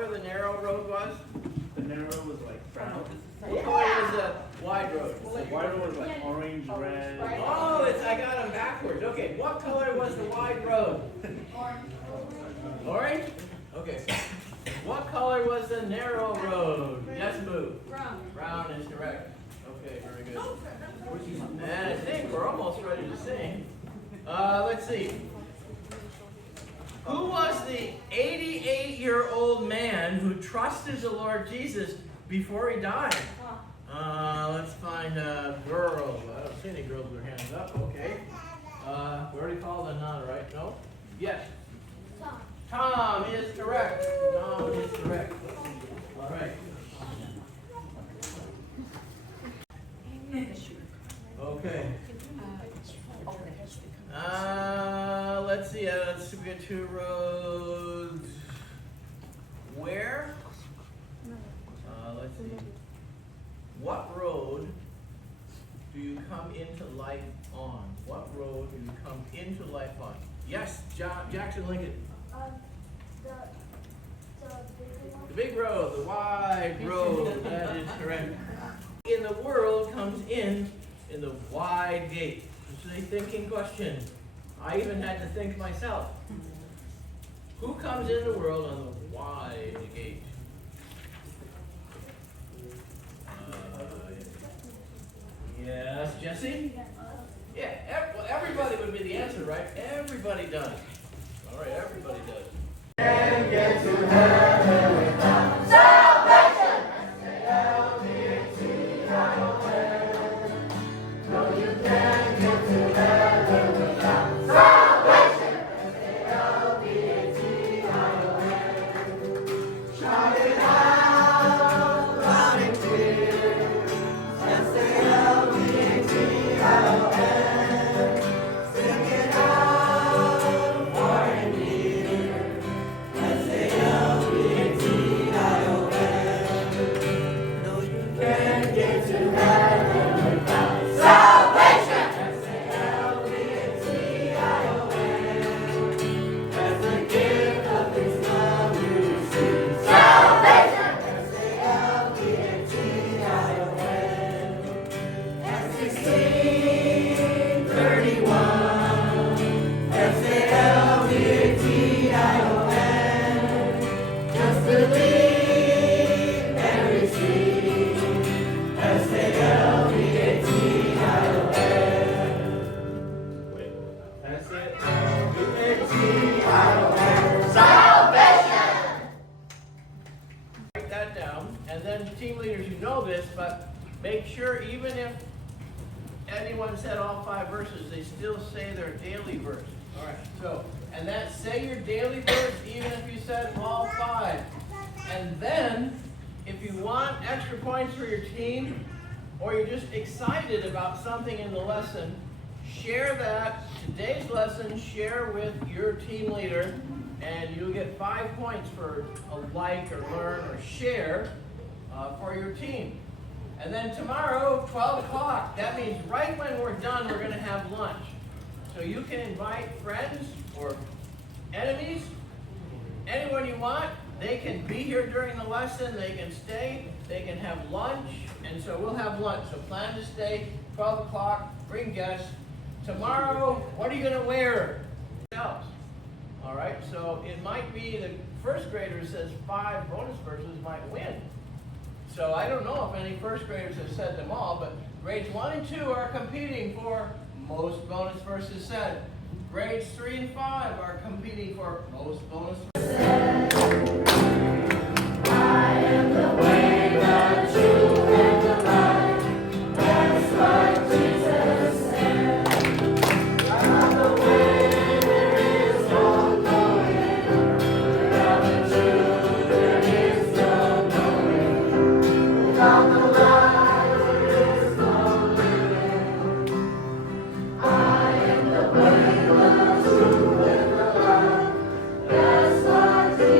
color the narrow road was? The narrow was like brown. What color was the wide road? The wide road was like orange, red. Oh, I got them backwards. Okay, what color was the wide road? Orange? Okay. What color was the narrow road? Yes, Boo. Brown. Brown is correct. Okay, very good. And I think we're almost ready to sing. Let's see. Who was the 88-year-old man who trusted the Lord Jesus before he died? Let's find girls. I don't see any girls with their hands up. Okay. We already called Anna, right? No? Yes. Tom is correct. Tom is correct. All right. Okay. Let's see. Let's get 2 roads. Where? Let's see. What road do you come into life on? What road do you come into life on? Yes, Jackson Lincoln. The big road, the wide road. That is correct. In the world comes in the wide gate. This is a thinking question. I even had to think myself. Who comes in the world on the wide gate? Yes, Jesse? Yeah, well, everybody would be the answer, right? Everybody does. All right, everybody does. And get to heaven without salvation. No, you can't get to heaven without salvation. Shout it out, loud and clear. S-A-L-V-A-T-I-O-N. Sing it out, far and near. S-A-L-V-A-T-I-O-N. No, you can't get to heaven without salvation. S-A-L-V-A-T-I-O-N. As the gift of His love you receive salvation. Just believe and receive. S-A-L-V-A-T-I-O-N. Wait, S-A-L-V-A-T-I-O-N. Salvation! Write that down, and then team leaders, you know this, but make sure even if anyone said all 5 verses, they still say their daily verse. All right, so, and that say your daily verse even if you said all 5. And then, if you want extra points for your team, or you're just excited about something in the lesson, share that, today's lesson, share with your team leader, and you'll get 5 points for a like or learn or share for your team. And then tomorrow, 12 o'clock, that means right when we're done, we're going to have lunch. So you can invite friends or enemies, anyone you want. They can be here during the lesson, they can stay, they can have lunch, and so we'll have lunch. So plan to stay, 12 o'clock, bring guests. Tomorrow, what are you going to wear? All right, so it might be the first grader says 5 bonus verses might win. So I don't know if any first graders have said them all, but grades 1 and 2 are competing for most bonus verses said. Grades 3 and 5 are competing for most bonus verses. I am the way, the truth, and the life. That's what Jesus said. I'm the way, there is no going. Without the truth, there is no knowing. Without the light, there is no living. I am the way, the truth, and the life. That's what Jesus said.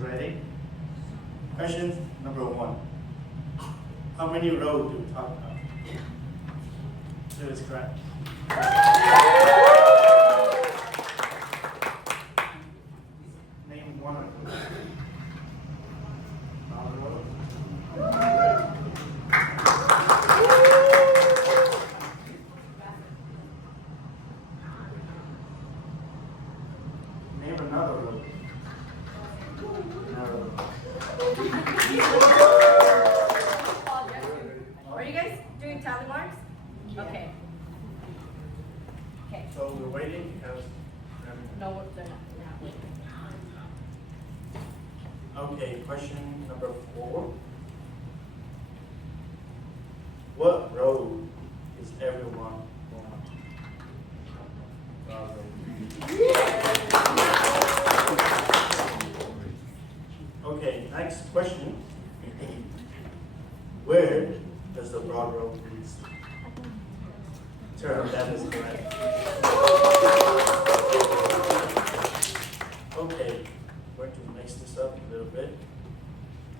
ready? Question number 1. How many rows do we talk about? That is correct. Name one of them. Name another road. Are you guys doing tally marks? Okay. Okay. So we're waiting because. No, they're not. Okay, question number 4. What road is everyone on? Broad road. Okay, next question. Where does the broad road lead? Term, that is correct. Okay, we're going to mix this up a little bit.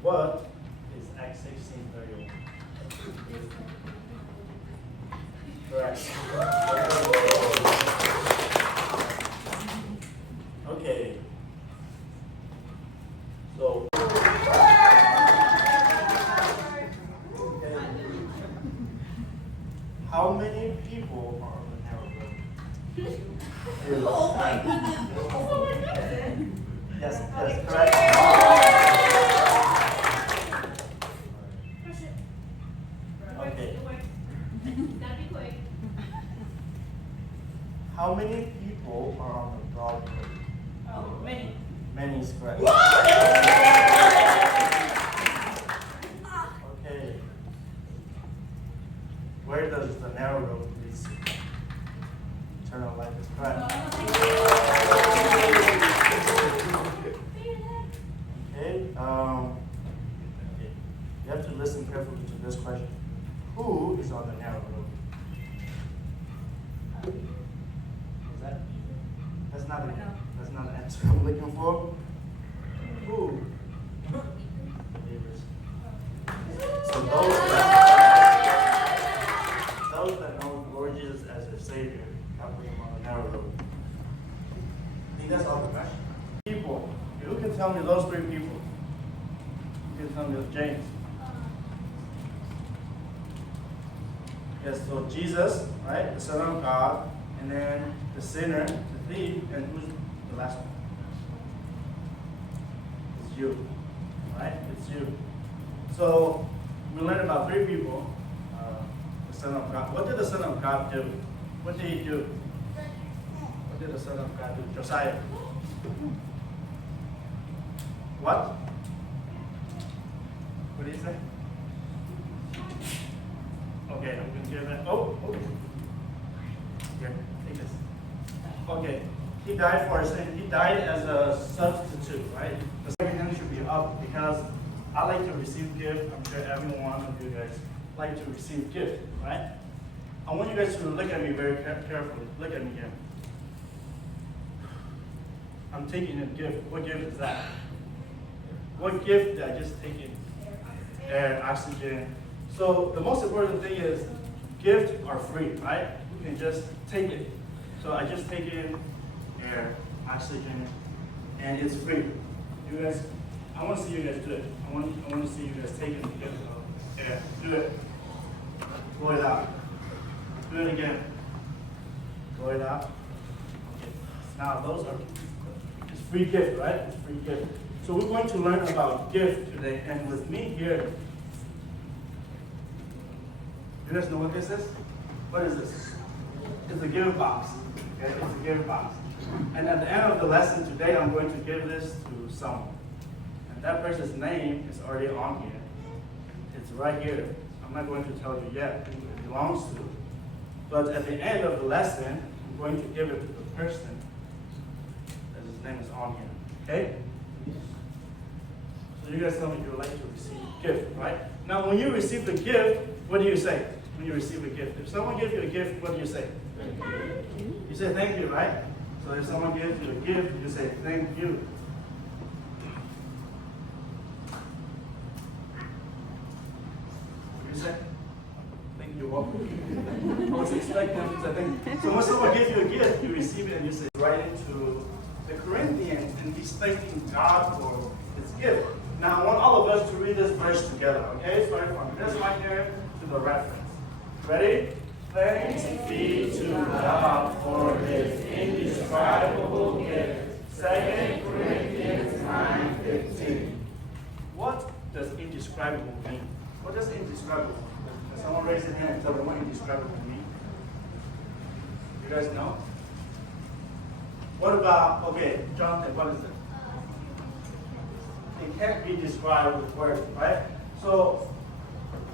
What is Acts 16:31? Correct. Okay. So. How many people are on the narrow road? Oh my goodness. Yes, that's correct. Okay. That'd be quick. How many people are on the broad road? Oh, many. Many is correct. Okay. Where does the narrow road lead? Eternal life is correct. Okay. Okay. You have to listen carefully to this question. Who is on the narrow road? Is that? That's not the answer I'm looking for. Who? Believers. So those that know the Lord Jesus as their Savior, God put them on the narrow road. I think that's all the question. People. Who can tell me those 3 people? Who can tell me James? Yes, so Jesus, right? The Son of God, and then the sinner, the thief, and who's the last one? It's you, right? It's you. So we learned about 3 people. The Son of God. What did the Son of God do? What did he do? What did the Son of God do? Josiah. What? What did he say? Okay, I'm going to give that. Oh, okay. Here, take this. Okay, he died for us, and he died as a substitute, right? The second hand should be up because I like to receive gift. I'm sure every one of you guys like to receive gift, right? I want you guys to look at me very carefully. Look at me here. I'm taking a gift. What gift is that? What gift did I just take in? Air, oxygen. So the most important thing is gifts are free, right? You can just take it. So I just take in air, oxygen, and it's free. You guys, I want to see you guys do it. I want to see you guys taking the gift of air. Do it. Blow it out. Do it again. Blow it out. Okay. Now those are, it's free gift, right? It's free gift. So we're going to learn about gift today, and with me here, you guys know what this is? What is this? It's a gift box. Okay? It's a gift box. And at the end of the lesson today, I'm going to give this to someone. And that person's name is already on here. It's right here. I'm not going to tell you yet who it belongs to. But at the end of the lesson, I'm going to give it to the person that his name is on here. Okay? So you guys tell me you would like to receive a gift, right? Now, when you receive the gift, what do you say when you receive a gift? If someone gives you a gift, what do you say? You say thank you, right? So if someone gives you a gift, you say thank you. So when someone gives you a gift, you receive it and you say, right into the Corinthians, and he's thanking God for his gift. Now I want all of us to read this verse together, okay? Starting from this right here to the reference. Ready? Thanks be to God for his indescribable gift. 2 Corinthians 9:15. What does indescribable mean? What does indescribable mean? Can someone raise their hand and tell me what indescribable means? You guys know? What about, okay, Jonathan, what is it? It can't be described with words, right? So,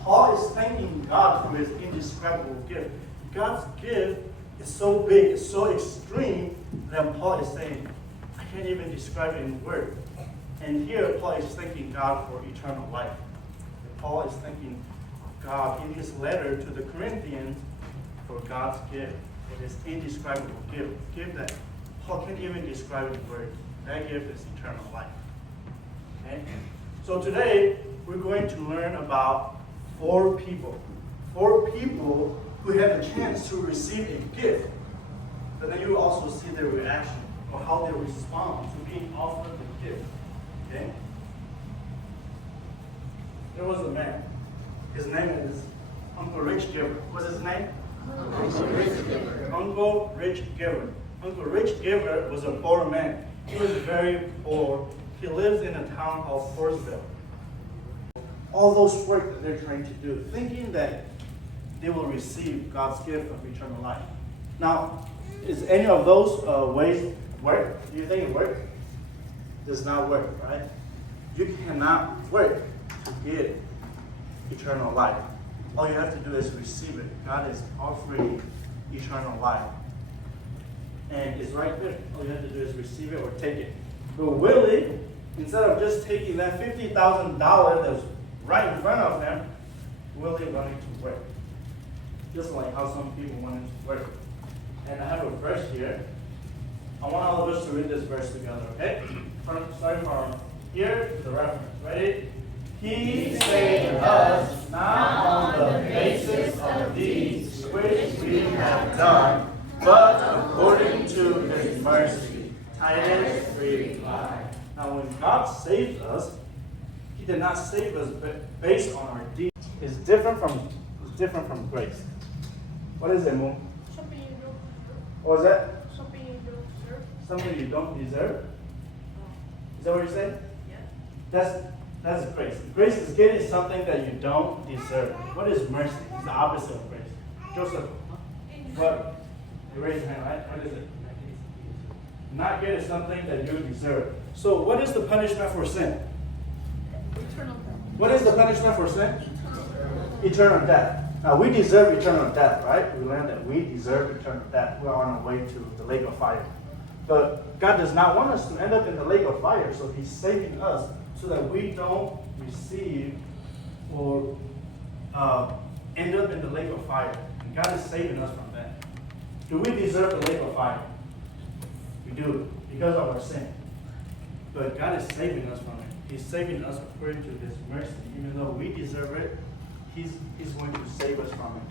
Paul is thanking God for his indescribable gift. God's gift is so big, it's so extreme, that Paul is saying, I can't even describe it in words. And here, Paul is thanking God for eternal life. And Paul is thanking God in his letter to the Corinthians for God's gift. It is indescribable gift that Paul can't even describe in words. That gift is eternal life. Okay? So today, we're going to learn about 4 people. 4 people who had a chance to receive a gift. But then you also see their reaction or how they respond to being offered the gift. Okay? There was a man. His name is Uncle Rich Giver. What's his name? Uncle Rich Giver. Uncle Rich Giver. Uncle Rich Giver was a poor man. He was very poor. He lives in a town called Forestville. All those work that they're trying to do, thinking that they will receive God's gift of eternal life. Now, is any of those ways work? Do you think it works? It does not work, right? You cannot work to get eternal life. All you have to do is receive it. God is offering eternal life. And it's right there. All you have to do is receive it or take it. But Willie, instead of just taking that $50,000 that's right in front of him, Willie wanted to work. Just like how some people wanted to work. And I have a verse here. I want all of us to read this verse together, okay? Starting from here to the reference. Ready? He saved us not on the basis of deeds which we have done, but according to his mercy. Titus 3:5. Now when God saved us, he did not save us based on our deeds. It's different from grace. What is it, Moon? Something you don't deserve. What was that? Something you don't deserve. Something you don't deserve? Is that what you're saying? Yeah. That's grace. Grace is getting something that you don't deserve. What is mercy? It's the opposite of grace. Joseph, what? You raise your hand, right? What is it? Not getting something that you deserve. So what is the punishment for sin? Eternal death. What is the punishment for sin? Eternal death. Now we deserve eternal death, right? We learned that we deserve eternal death. We're on our way to the lake of fire. But God does not want us to end up in the lake of fire, so he's saving us so that we don't receive or end up in the lake of fire. And God is saving us from that. Do we deserve the lake of fire? We do, because of our sin. But God is saving us from it. He's saving us according to his mercy. Even though we deserve it, he's going to save us from it.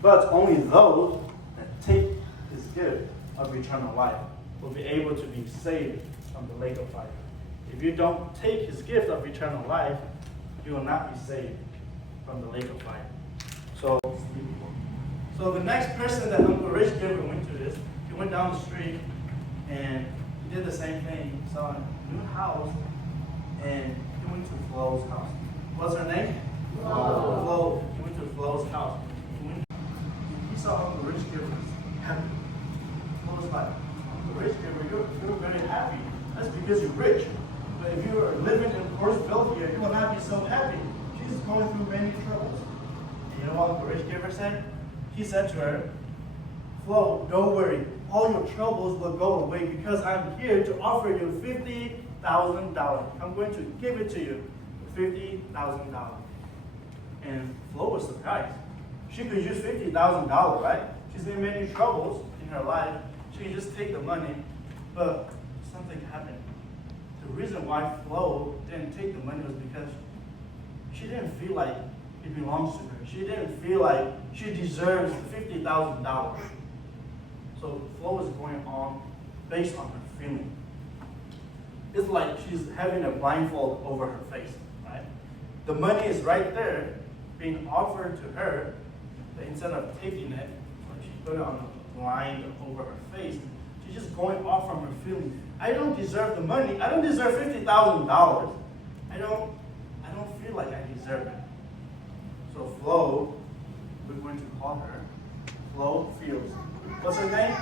But only those that take his gift of eternal life will be able to be saved from the lake of fire. If you don't take his gift of eternal life, you will not be saved from the lake of fire. So the next person that Uncle Rich Giver went to this, he went down the street and he did the same thing. He saw a new house and he went to Flo's house. What's her name? Flo. He went to Flo's house. He saw Uncle Rich Giver happy. Flo was like, Uncle Rich Giver, you're very happy. That's because you're rich. But if you are living in Forestville here, you will not be so happy. She's going through many troubles. And you know what Uncle Rich Giver said? He said to her, Flo, don't worry. All your troubles will go away because I'm here to offer you $50,000. I'm going to give it to you for $50,000. And Flo was surprised. She could use $50,000, right? She's in many troubles in her life. She could just take the money. But something happened. The reason why Flo didn't take the money was because she didn't feel like it belongs to her. She didn't feel like she deserves $50,000. So flow is going on based on her feeling. It's like she's having a blindfold over her face, right? The money is right there being offered to her, but instead of taking it, she put it on a blind over her face. She's just going off from her feelings. I don't deserve the money. I don't deserve $50,000. I don't feel like I deserve it. So Flo, we're going to call her Flo Fields. What's her name?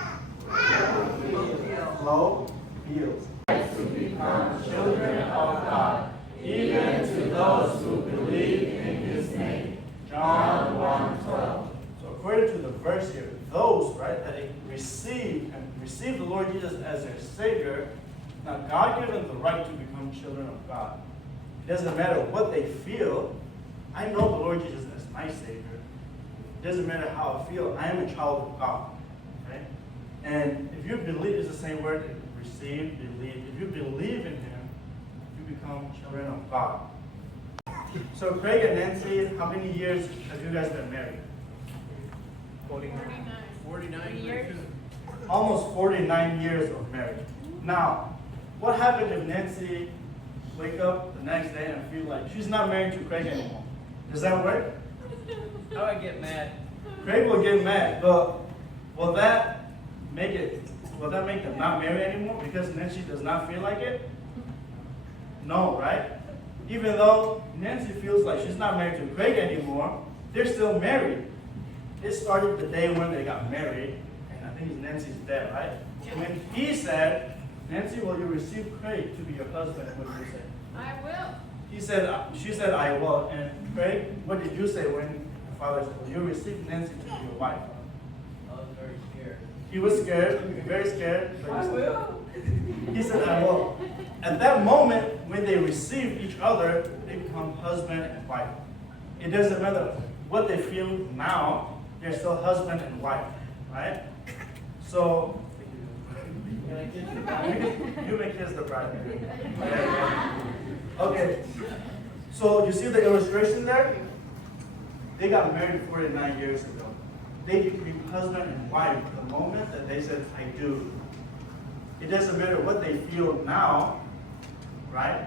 Flo Fields. To become children of God, even to those who believe in His name. John 1:12. So according to the verse here, those, right, that receive the Lord Jesus as their Savior, now God gave them the right to become children of God. It doesn't matter what they feel. I know the Lord Jesus as my Savior. It doesn't matter how I feel. I am a child of God. Okay? And if you believe, it's the same word, receive, believe. If you believe in Him, you become children of God. So Craig and Nancy, how many years have you guys been married? 49 years. Almost 49 years of marriage. Now, what happens if Nancy wake up the next day and feel like she's not married to Craig anymore? Does that work? How I get mad? Craig will get mad, but will that make them not married anymore because Nancy does not feel like it? No, right? Even though Nancy feels like she's not married to Craig anymore, they're still married. It started the day when they got married, and I think it's Nancy's dad, right? When he said, Nancy, will you receive Craig to be your husband? What did you say? I will. She said, I will. And Craig, what did you say when your father said, will you receive Nancy to be your wife? I was very scared. He was scared, very scared. But I will. He said, I will. At that moment, when they receive each other, they become husband and wife. It doesn't matter what they feel now, they're still husband and wife, right? So, Can I kiss your bride? you may kiss the bride. Okay, so you see the illustration there? They got married 49 years ago. They became husband and wife the moment that they said, I do. It doesn't matter what they feel now, right?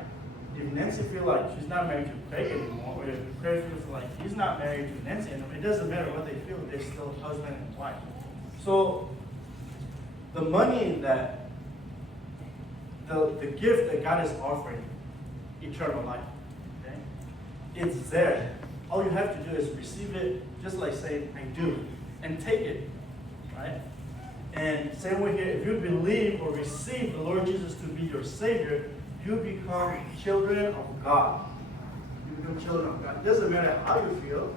If Nancy feels like she's not married to Craig anymore, or if Craig feels like he's not married to Nancy anymore, it doesn't matter what they feel, they're still husband and wife. So the money that, the gift that God is offering, eternal life, okay? It's there. All you have to do is receive it, just like saying, I do, and take it, right? And same way here, if you believe or receive the Lord Jesus to be your Savior, you become children of God. You become children of God. It doesn't matter how you feel.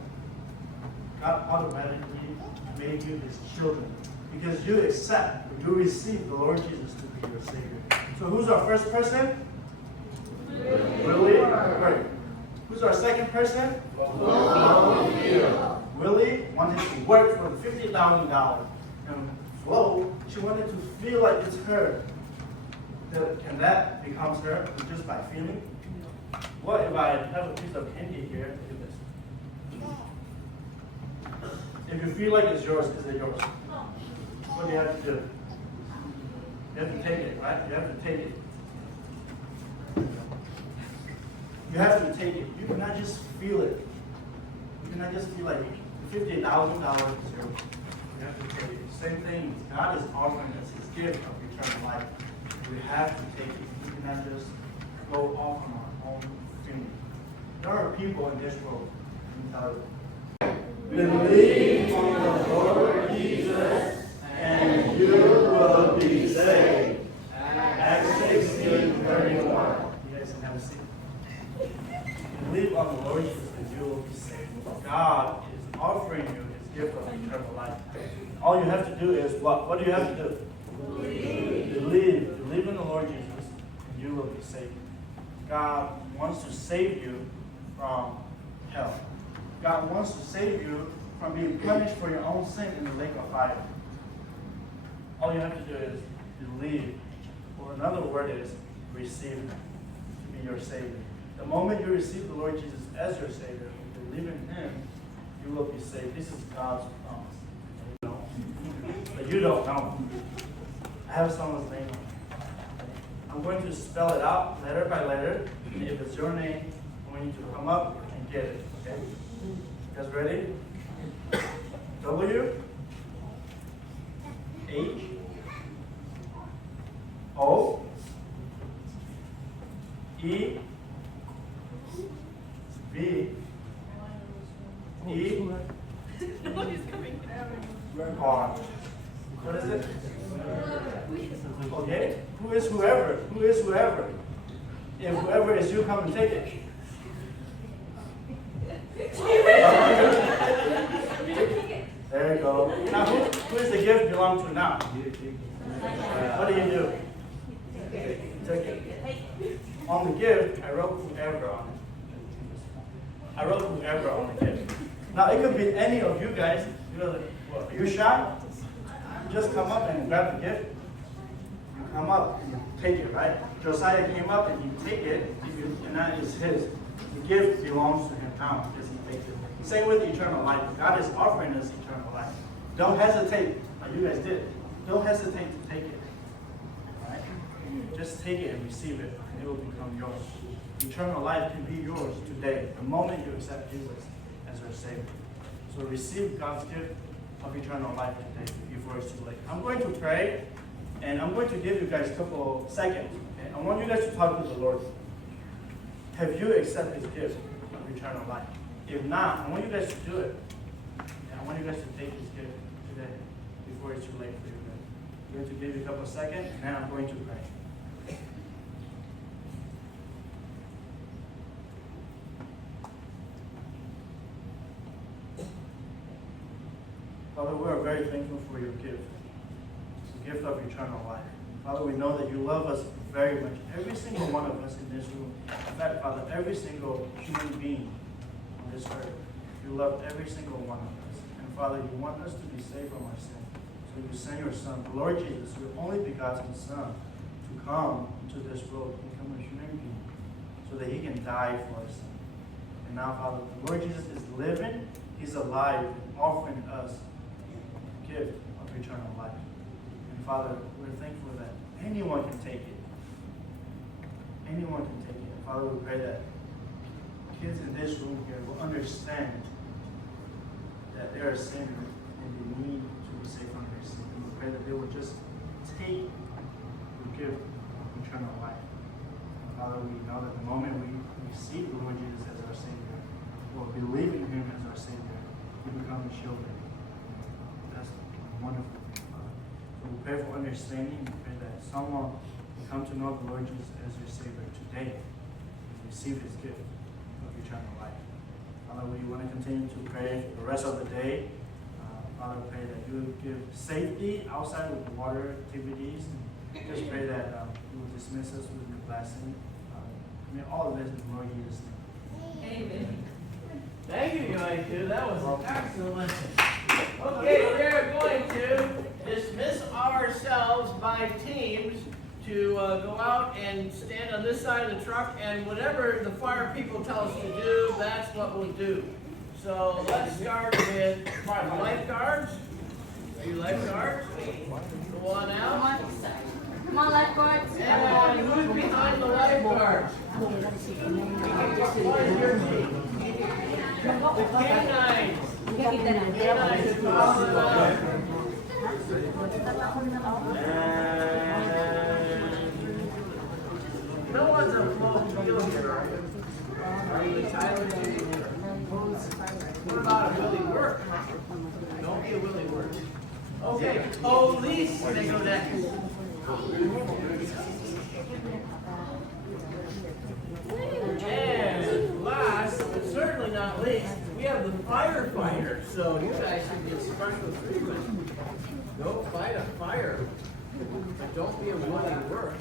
God automatically made you His children because you accept, or you receive the Lord Jesus to be your Savior. So who's our first person? Willie. Right. Who's our second person? Willie wanted to work for the $50,000. And Flo, she wanted to feel like it's her. Can that becomes her just by feeling? What if I have a piece of candy here? Look at this. If you feel like it's yours, is it yours? What do you have to do? You have to take it, right? You have to take it. You have to take it. You cannot just feel it. You cannot just feel like $50,000 is yours. You have to take it. Same thing. God is offering us His gift of eternal life. We have to take it. We cannot just go off on our own feeling. There are people in this world, let me tell you, believe on the Lord Jesus and you will be saved. Acts 16:31. You guys can have a seat. Believe on the Lord Jesus and you will be saved. God is offering you His gift of eternal life. All you have to do is what? What do you have to do? Believe. Believe in the Lord Jesus and you will be saved. God wants to save you from hell. God wants to save you from being punished for your own sin in the lake of fire. All you have to do is believe. Or another word is receive Him to be your Savior. The moment you receive the Lord Jesus as your Savior, and believe in Him, you will be saved. This is God's promise. but you don't know. I have someone's name on it. I'm going to spell it out letter by letter. And if it's your name, I want you to come up and get it. Okay? You guys ready? W H O E B E R. What is it? Okay? Who is whoever? Who is whoever? If whoever is you, come and take it. There you go. Now, who is the gift belong to now? What do you do? Take it. On the gift, I wrote whoever on it. I wrote whoever on the gift. Now, it could be any of you guys. You're like, what, are you shy? You just come up and grab the gift. You come up and you take it, right? Josiah came up and you take it, and that is his. The gift belongs to him now because he takes it. Same with eternal life. God is offering us eternal life. Don't hesitate, like you guys did. Don't hesitate to take it. Right? Just take it and receive it, and it will become yours. Eternal life can be yours today, the moment you accept Jesus as your Savior. So receive God's gift of eternal life today before it's too late. I'm going to pray, and I'm going to give you guys a couple seconds. Okay? I want you guys to talk to the Lord. Have you accepted His gift of eternal life? If not, I want you guys to do it. And I want you guys to take His gift today before it's too late for you guys. I'm going to give you a couple seconds, and then I'm going to pray. Father, we are very thankful for your gift. It's a gift of eternal life. Father, we know that you love us very much. Every single one of us in this room. In fact, Father, every single human being on this earth. You love every single one of us. And Father, you want us to be saved from our sin. So you send your Son, the Lord Jesus, your only begotten Son, to come into this world and become a human being so that He can die for our sin. And now, Father, the Lord Jesus is living. He's alive, offering us a gift of eternal life. And Father, we're thankful that anyone can take it. Anyone can take it. And Father, we pray that kids in this room here will understand that they are a sinner and they need to be saved from their sin. And we pray that they will just take the gift of eternal life. And Father, we know that the moment we receive the Lord Jesus as our Savior, or believe in Him as our Savior, we become His children. That's a wonderful thing, Father. So we pray for understanding. We pray that someone will come to know the Lord Jesus as your Savior today and receive His gift of eternal life. Father, we want to continue to pray for the rest of the day. Father, we pray that you will give safety outside with the water activities. And just pray that you will dismiss us with your blessing. I mean, all of this in the Lord Jesus' name. Amen. Thank you, guys. That was excellent. Okay, we're going to dismiss ourselves by teams to go out and stand on this side of the truck, and whatever the fire people tell us to do, that's what we'll do. So let's start with lifeguards. Are you lifeguards? Go on out. Come on, lifeguards. And who's behind the lifeguards? What is your team? The canines. Canines is all around. No one's a float wheel here, are you? Are you Tyler? What about a Willie Work? Don't be a Willie Work. Okay, police, they go next. And last, but certainly not least, we have the firefighters. So you guys should get special treatment. Go fight a fire. But don't be a Willie Work.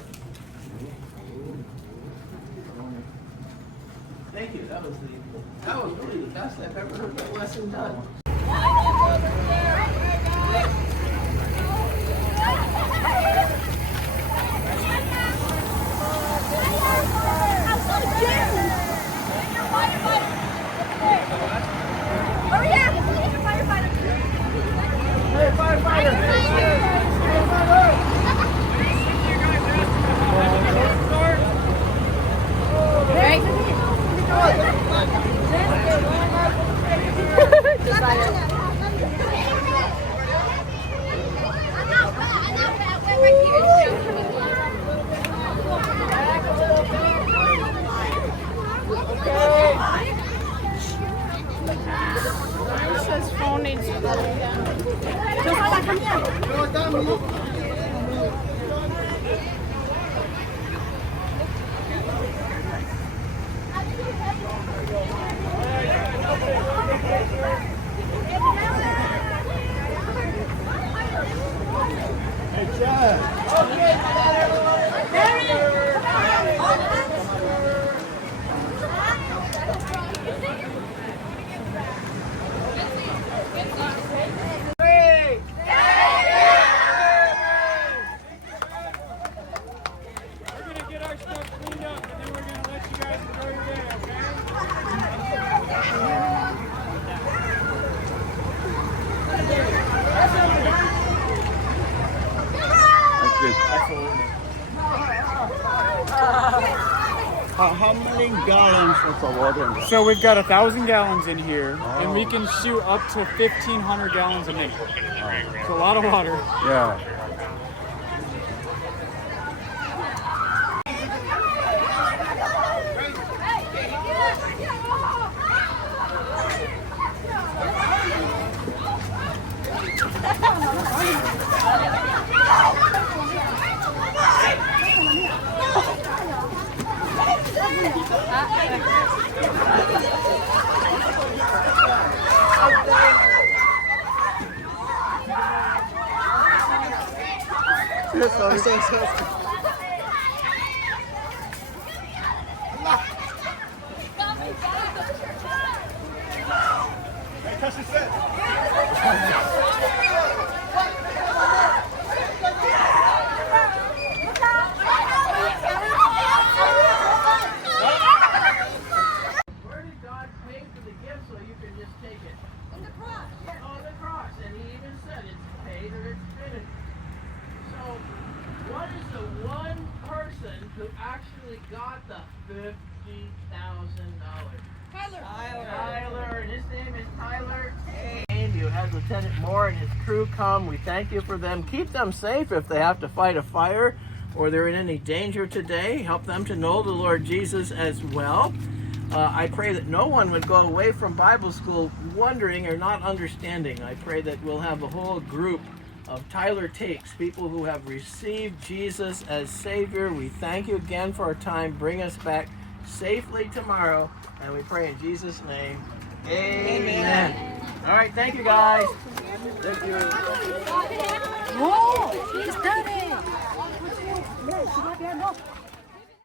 Thank you. That was really the best I've ever heard that lesson done. Hurry up! Firefighter! Hey, firefighter! 就他来看见。How many gallons of water? So we've got 1,000 gallons in here, and we can shoot up to 1,500 gallons a minute. It's a lot of water. Yeah. Where did God pay for the gift so you can just take it? On the cross. On the cross. And he even said it's paid or it's finished. So, what is the one person who actually got the $50,000? Tyler, and his name is Tyler. You had Lieutenant Moore and his crew come. We thank you for them. Keep them safe if they have to fight a fire or they're in any danger today. Help them to know the Lord Jesus as well. I pray that no one would go away from Bible school wondering or not understanding. I pray that we'll have a whole group of Tyler Takes, people who have received Jesus as Savior. We thank you again for our time. Bring us back safely tomorrow. And we pray in Jesus' name. Amen. All right, thank you guys. Thank you. Oh, he's done it.